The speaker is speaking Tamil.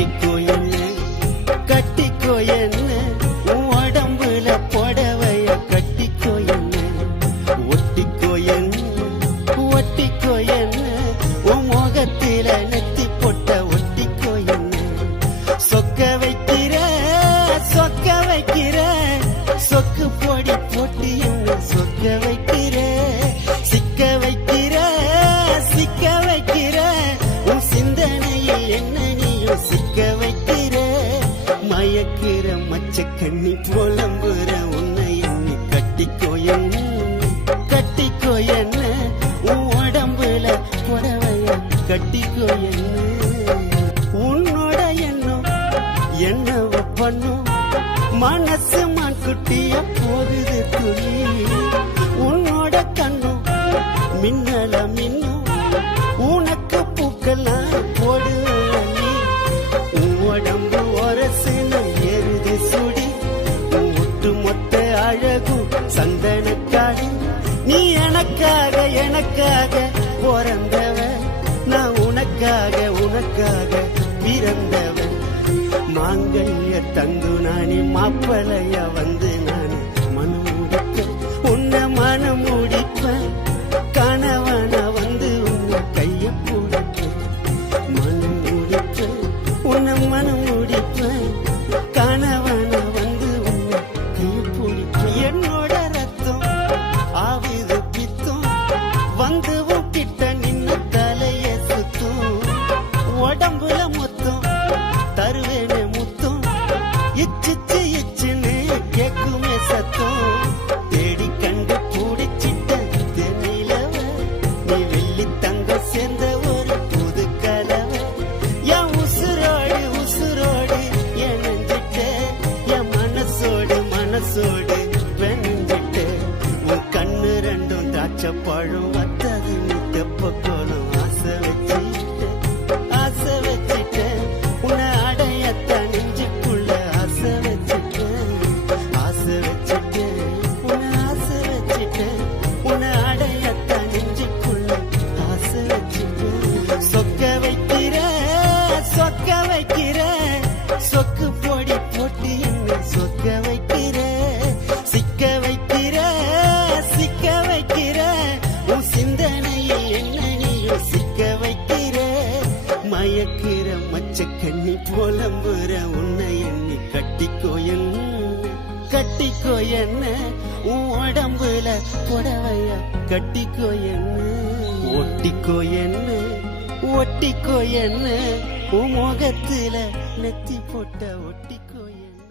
ஒட்டிக்கோ என்ன கட்டிக்கோ என்ன உன் உடம்புல புடவைய கட்டிக்கோ என்ன ஒட்டிக்கோ என்ன ஒட்டிக்கோ என்ன உன் முகத்தில நெத்தி பொட்ட ஒட்டிக்கோ என்ன சொக்க வைக்கிற சொக்கு பொடி போட்டு என்ன சொக்க வைக்கிற சிக்க வைக்கிற உன் சிந்தனையில் என்ன நீயும் சிக்க வைக்கிற மயக்கிற மச்ச கண்ணி புலம்புற உன்னை எண்ணி கட்டிக்கோ என்ன உன் உடம்புல புடவைய கட்டிக்கோ என்ன உன்னோட எண்ணம் என்னவ பண்ணும் மனசு மான்குட்டிய போகுது துணி உன்னோட கண்ணும் மின்னல மின்னும் உனக்கு பூக்கெல்லாம் போடுவ உன் உடம்பு ஒரசுன எருது சுடி ஒட்டு மொத்த அழகும் சந்தனக்காடு நீ எனக்காக பிறந்தவ நான் உனக்காக பிறந்தவன் மாங்கல்ய தந்து நானே மாப்பளைய வந்து நான் மனம் முடிப்ப உன்னை மனம் முடிப்பேன் கணவன வந்து உன்னை கைய பிடிப்பேன் மனம் முடிப்பேன் உன்னை மனம் முடிப்பேன் கணவன வந்து உன்னை கைய பிடிப்பேன் என்னோட ரத்தம் ஆவிது பித்தும் வந்து கிட்ட நின்னு தலைய சுத்தும் உடம்புல மொத்தம் தருவேனே முத்தம் இச்சுன்னு கேக்குமே சத்தம் தேடி கண்டு பூடிச்சிட்ட தென்னிலவ நீ வெள்ளி தங்க சேர்ந்த ஒரு புது கலவை என் உசுரோடு என் நெஞ்சிட்ட என் மனசோடு வெஞ்சிட்ட உன் கண்ணு ரெண்டும் திராட்சை பழம் வத்தது நீ தெப்ப கோலம் ஆசை வச்சிட்ட உன்னை அடையத்த நெஞ்சுக்குள்ள ஆசை வச்சிட்ட உன்னை அடையத்த நெஞ்சுக்குள்ள ஆசை வச்சிட்ட சொக்க வைக்கிற சொக்கு பொடி போட்டு என்ன சொக்க வைக்கிற சிக்க வைக்கிற உன் சிந்தனையில் என்ன நீயும் சிக்க வைக்கிற மயக்கிற மச்ச கண்ணி புலம்புற உன்னை எண்ணி கட்டிக்கோ என்ன உன் உடம்புல புடவைய கட்டிக்கோ என்ன ஒட்டிக்கோ என்ன உன் முகத்துல நெத்தி போட்ட ஒட்டிக்கோ என்ன